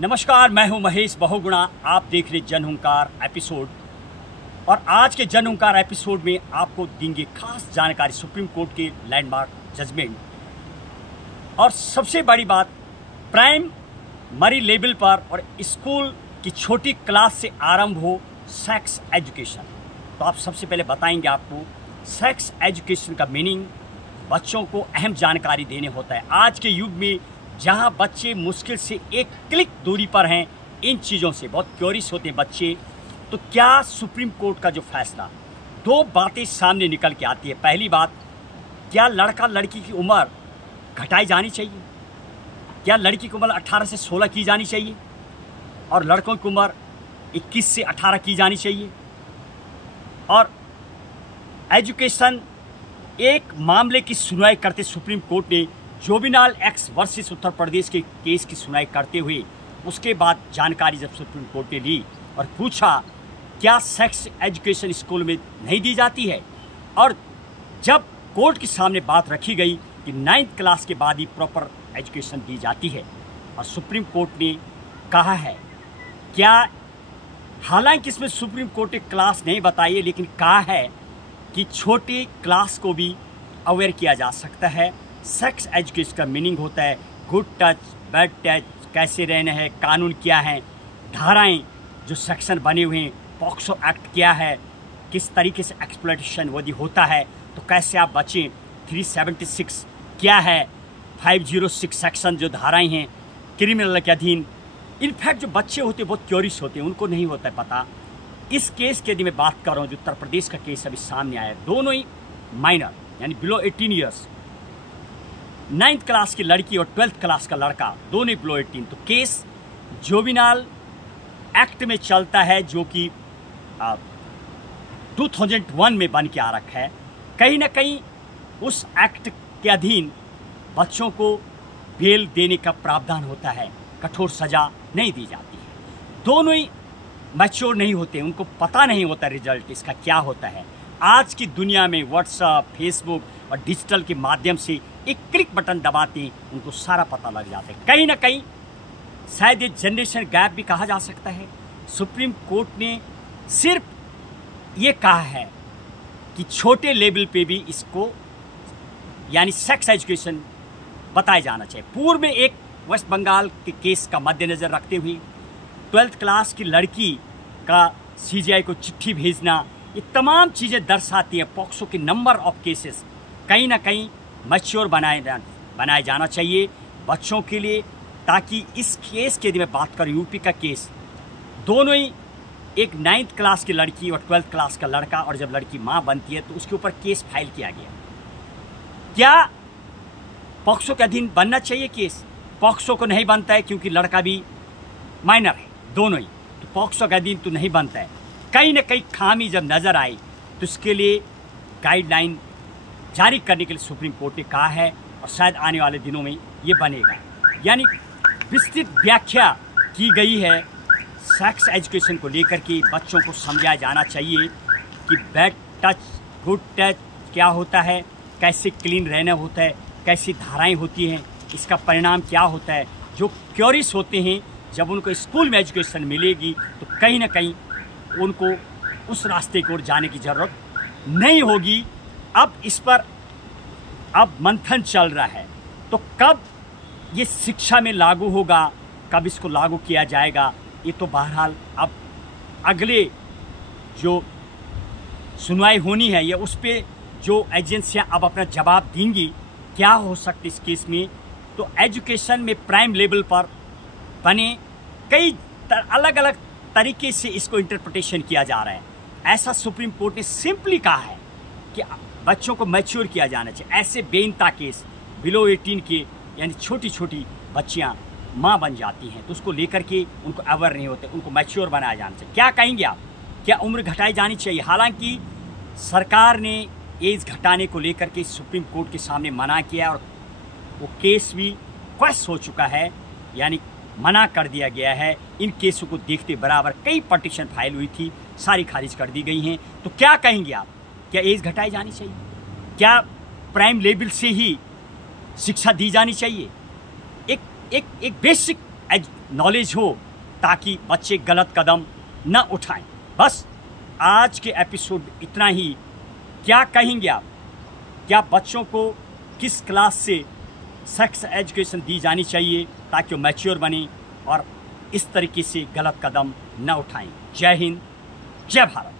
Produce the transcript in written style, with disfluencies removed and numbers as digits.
नमस्कार, मैं हूं महेश बहुगुणा। आप देख रहे जनहुंकार एपिसोड। और आज के जनहुंकार एपिसोड में आपको देंगे खास जानकारी सुप्रीम कोर्ट के लैंडमार्क जजमेंट। और सबसे बड़ी बात, प्राइमरी लेवल पर और स्कूल की छोटी क्लास से आरंभ हो सेक्स एजुकेशन। तो आप सबसे पहले बताएंगे आपको सेक्स एजुकेशन का मीनिंग। बच्चों को अहम जानकारी देने होता है। आज के युग में जहां बच्चे मुश्किल से एक क्लिक दूरी पर हैं, इन चीज़ों से बहुत क्यूरियस होते हैं बच्चे। तो क्या सुप्रीम कोर्ट का जो फैसला, दो बातें सामने निकल के आती है। पहली बात, क्या लड़का लड़की की उम्र घटाई जानी चाहिए? क्या लड़की की उम्र 18 से 16 की जानी चाहिए और लड़कों की उम्र 21 से 18 की जानी चाहिए? और एजुकेशन एक मामले की सुनवाई करते सुप्रीम कोर्ट ने juvenile act versus Uttar Pradesh के केस की सुनवाई करते हुए उसके बाद जानकारी जब सुप्रीम कोर्ट ने ली और पूछा क्या सेक्स एजुकेशन स्कूल में नहीं दी जाती है, और जब कोर्ट के सामने बात रखी गई कि 9th क्लास के बाद ही प्रॉपर एजुकेशन दी जाती है, और सुप्रीम कोर्ट ने कहा है, क्या हालांकि इसमें सुप्रीम कोर्ट ने क्लास नहीं बताई है, लेकिन कहा है कि छोटी क्लास को भी अवेयर किया जा सकता है। सेक्स एजुकेशन का मीनिंग होता है गुड टच, बैड टच, कैसे रहना है, कानून क्या है, धाराएं जो सेक्शन बने हुए हैं, पॉक्सो एक्ट क्या है, किस तरीके से एक्सप्लॉयटेशन यदि होता है तो कैसे आप बचें, 376 क्या है, 506 सेक्शन जो धाराएं हैं क्रिमिनल के अधीन। इनफैक्ट जो बच्चे होते हैं बहुत क्यूरियस होते हैं, उनको नहीं होता है पता। इस केस की यदि मैं बात कर रहा हूँ, जो उत्तर प्रदेश का केस अभी सामने आया है, दोनों ही माइनर यानी बिलो 18 ईयर्स, 9th क्लास की लड़की और 12th क्लास का लड़का, दोनों ही बिलो 18। तो केस जुवेनाइल एक्ट में चलता है, जो कि 2001 में बन के आ रखा है। कहीं ना कहीं उस एक्ट के अधीन बच्चों को बेल देने का प्रावधान होता है, कठोर सजा नहीं दी जाती है। दोनों ही मैच्योर नहीं होते, उनको पता नहीं होता रिजल्ट इसका क्या होता है। आज की दुनिया में व्हाट्सएप, फेसबुक और डिजिटल के माध्यम से एक क्लिक बटन दबाते उनको सारा पता लग जाता है। कहीं ना कहीं शायद ये जनरेशन गैप भी कहा जा सकता है। सुप्रीम कोर्ट ने सिर्फ ये कहा है कि छोटे लेवल पे भी इसको यानी सेक्स एजुकेशन बताया जाना चाहिए। पूर्व में एक वेस्ट बंगाल के केस का मद्देनजर रखते हुए 12th क्लास की लड़की का CGI को चिट्ठी भेजना, ये तमाम चीज़ें दर्शाती है पॉक्सो के नंबर ऑफ केसेस कहीं ना कहीं मैच्योर बनाया जाना चाहिए बच्चों के लिए, ताकि इस केस की यदि मैं बात करूँ, यूपी का केस, दोनों ही एक 9th क्लास की लड़की और 12th क्लास का लड़का, और जब लड़की माँ बनती है तो उसके ऊपर केस फाइल किया गया। क्या पॉक्सो के अधीन बनना चाहिए केस? पॉक्सो को नहीं बनता है क्योंकि लड़का भी माइनर है, दोनों ही, तो पॉक्सो के अधीन तो नहीं बनता है। कहीं ना कहीं खामी जब नज़र आई तो इसके लिए गाइडलाइन जारी करने के लिए सुप्रीम कोर्ट ने कहा है, और शायद आने वाले दिनों में ये बनेगा। यानी विस्तृत व्याख्या की गई है सेक्स एजुकेशन को लेकर के। बच्चों को समझाया जाना चाहिए कि बैड टच, गुड टच क्या होता है, कैसे क्लीन रहना होता है, कैसी धाराएं होती हैं, इसका परिणाम क्या होता है। जो क्यूरियस होते हैं, जब उनको स्कूल में एजुकेशन मिलेगी तो कहीं ना कहीं उनको उस रास्ते की ओर जाने की ज़रूरत नहीं होगी। अब इस पर मंथन चल रहा है, तो कब ये शिक्षा में लागू होगा, कब इसको लागू किया जाएगा, ये तो बहरहाल अब अगले जो सुनवाई होनी है या उस पर जो एजेंसियां अब अपना जवाब देंगी क्या हो सकता है इस केस में। तो एजुकेशन में प्राइम लेवल पर बने कई अलग अलग तरीके से इसको इंटरप्रिटेशन किया जा रहा है। ऐसा सुप्रीम कोर्ट ने सिंपली कहा है कि बच्चों को मैच्योर किया जाना चाहिए। ऐसे बेइंता केस बिलो 18 के यानी छोटी छोटी बच्चियां माँ बन जाती हैं, तो उसको लेकर के उनको अवेयर नहीं होते, उनको मैच्योर बनाया जाना चाहिए। क्या कहेंगे आप, क्या उम्र घटाई जानी चाहिए? हालांकि सरकार ने एज घटाने को लेकर के सुप्रीम कोर्ट के सामने मना किया, और वो केस भी क्वेश्चन हो चुका है, यानी मना कर दिया गया है। इन केसों को देखते बराबर कई पटिशन फाइल हुई थी, सारी खारिज कर दी गई हैं। तो क्या कहेंगे आप, क्या एज घटाई जानी चाहिए? क्या प्राइम लेवल से ही शिक्षा दी जानी चाहिए? एक बेसिक नॉलेज हो ताकि बच्चे गलत कदम न उठाएं। बस आज के एपिसोड इतना ही। क्या कहेंगे आप? क्या बच्चों को किस क्लास से सेक्स एजुकेशन दी जानी चाहिए ताकि वो मैच्योर बने और इस तरीके से गलत कदम न उठाएं? जय हिंद, जय भारत।